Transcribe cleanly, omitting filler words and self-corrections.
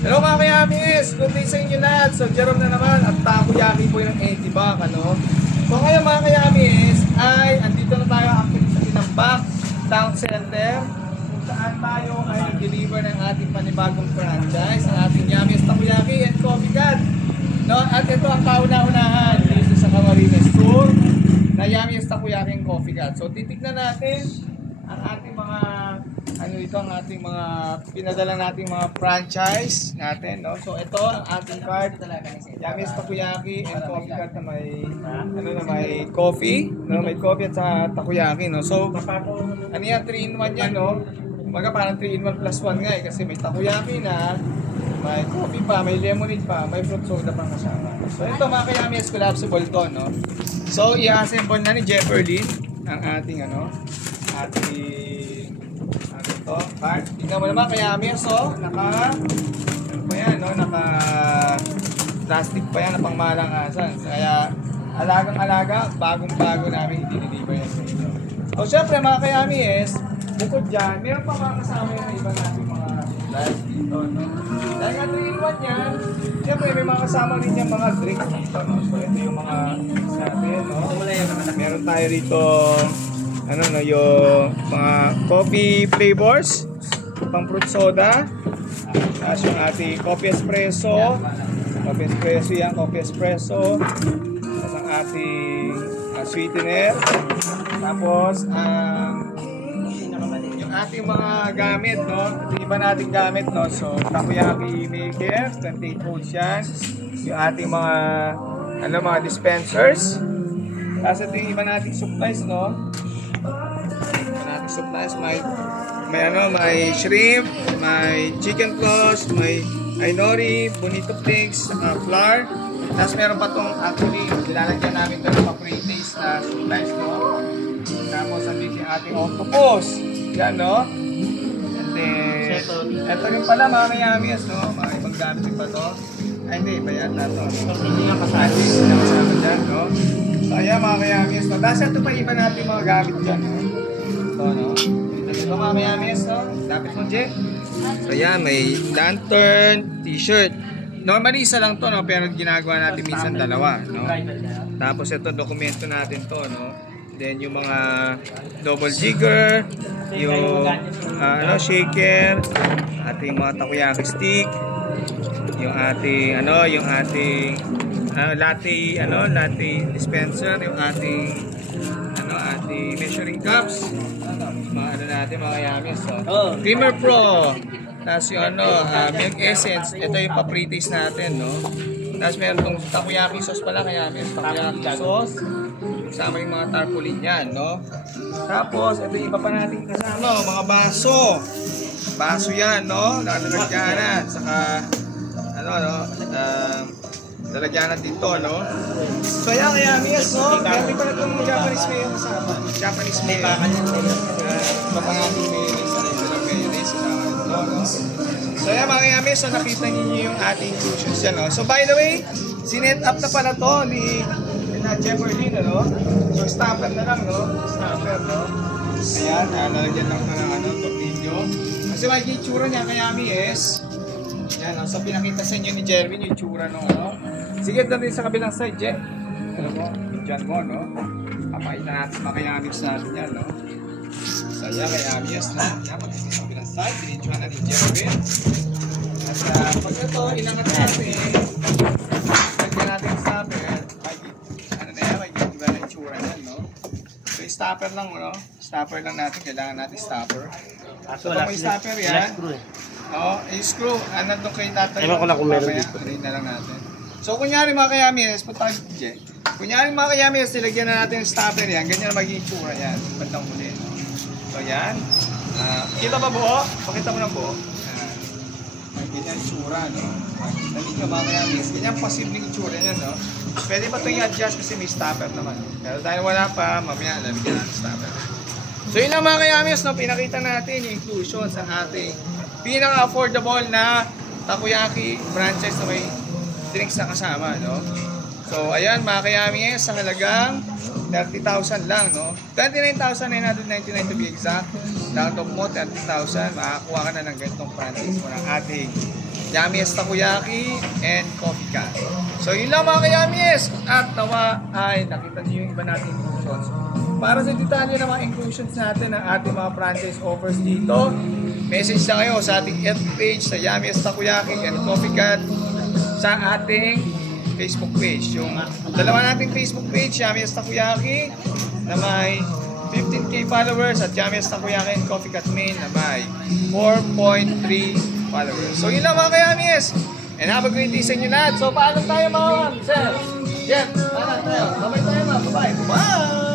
Hello mga kayamis! Good day sa inyo lahat! So Jerome na naman at takoyaki po yung Etibak, ano? So ngayon mga kayamis ay andito na tayo actually sa Tinambak Town Center kung saan tayo ay nag-deliver ng ating panibagong franchise ang ating Yamis Takoyaki and Coffee God, no? At ito ang kauna-unahan dito sa Camarines Sur na Yamis Takoyaki and Coffee God. So titignan natin ang ating mga ang ating mga pinadala nating mga franchise natin, no? So ito ang ating card, Yamis Takoyaki and Coffee God na may coffee, no? May coffee at sa takoyaki, no? So ano yan, 3-in-1 yan, no? Kumbaga parang 3-in-1 plus 1 nga eh, kasi may takoyaki na, may coffee pa, may lemonade pa, may fruit soda pa kasama. So ito mga kayamis, collapsible to, no? So i-assemble na ni Jefferly ang ating to, card. Tingnan mo naman kaya Amir, so naka plastic pa yan na pangmalangasan. Kaya alagang-alaga, bagong-bago namin i-deliver yan sa inyo. So syempre mga kayamis, bukod dyan, meron pa mga kasama yung iba natin mga supplies dito, no? Dahil nga 3-in-1 yan, syempre may mga kasama rin yung mga drinks dito, no? So ito yung mga sabi, no? Meron tayo rito yung mga coffee flavors, pang fruit soda, tapos yung ating coffee espresso yan, coffee espresso, tapos ang ating sweetener, tapos yung ating mga gamit, no? Yung iba nating gamit, no? So takoyaki maker, 28 volts yan, yung ating mga mga dispensers, tapos ito yung iba nating supplies, no? Supplies, may shrimp, may chicken claws, may nori, bonito flakes, flour. Tapos meron pa itong actually nilalagyan namin ito ng pre-taste na supplies, no? Tapos andito yung ating octopus, yan, no? And then ito rin pala mga kayamis, no? Mga ibang gamit din pa ito. Ay hindi, iba yata ito. Hindi nga kasali dyan, no? So ayan mga kayamis, no? Tapos ito pa iba natin mga gamit dyan, no? No? Ito mga kayamis, no? Lapit mo, Jay. So yan, may lantern, t-shirt. Normally isa lang to, no? Pero ginagawa natin minsan dalawa, no? Tapos ito dokumento natin to, no? Then yung mga double jigger, yung shaker, ating mga takoyaki stick, yung ating latte dispenser, yung ating measuring cups, mga mga yamis, so. Creamer Pro, tapos yung milk essence, ito yung pa-pre-taste natin, no? Tapos meron itong takoyaki sauce pala, kaya yamis, takoyaki sauce, kasama yung mga tarpaulin yan, no? Tapos ito yung iba pa natin kasama, mga baso yan, no? Lalagyanan, saka lalagyanan dito, no? So yan kaya Mies, no? Meron pa na itong Japanese mayo kasama. Japanese mayo. Mapangating mayonnaise, mayonnaise kasama ito, no? So yan mga kaya Mies, so nakita niyo yung ating inclusions yan, no? So by the way, sinet up na pala to ni Jefferly, no? So stopper na lang, no? Stopper, no? Ayan, lalagyan lang ng tornilyo. Kasi magiging itsura niya kaya Mies. Yan, so pinakita sa inyo ni Jerwin yung itsura ng Sige na rin sa kabilang side, Je. Diyan mo, no? Papakita natin sa makayamix natin yan, no? So yan, kayamix na. Yan, magiging sa kabilang side. Pinitsura na ni Jerwin. At pag ito, inangat natin. Lagyan natin yung stopper. Magiging iba na itsura yan, no? So stopper lang, no? Stopper lang natin. Kailangan natin stopper. So pag may stopper yan, screw. Doon kayo tatayo. Ewan ko lang kung meron dito. Rin na lang natin. So kunyari mga kayamis, kunyari mga kayamis, nilagyan na natin yung stopper yan. Ganyan na magiging itsura yan. Bandang muli. So yan. Kita ba buo? Pakita mo ng buo. Ganyan itsura, no? Nandito ka mga kayamis. Ganyan posibleng itsura yan, no? Pwede pa ito i-adjust kasi may stopper naman. Pero dahil wala pa, mamaya lalagyan natin stopper. So yun lang mga kayamis, no? Pinakita natin yung inclusion sa ating pinaka-affordable na takoyaki franchise na may drinks na kasama, no? So, ayan, mga kayamis, sa halagang 30,000 lang, no? 29,999 to be exact. Down to mo, 30,000, makakuha ka na ng ganitong franchise mo ng ating Yamiest Takoyaki, and Coffee Cat. So yun lang mga ka-Yamiest. At nawa ay nakita niyo yung iba nating inclusions. Para sa detalye ng mga inclusions natin ng ating mga franchise offers dito, message na kayo sa ating FB page sa Yamiest Takoyaki and Coffee Cat sa ating Facebook page. Yung dalawa nating Facebook page, Yamiest Takoyaki na may 15k followers at Yamiest Takoyaki and Coffee Cat Main na may 4.3 followers. So yun lang mga ka-Yamiest. And have a great day sa inyo lahat. So paalam tayo mga sir. Yes, paalam tayo. Bye-bye tayo mga. Bye-bye. Bye!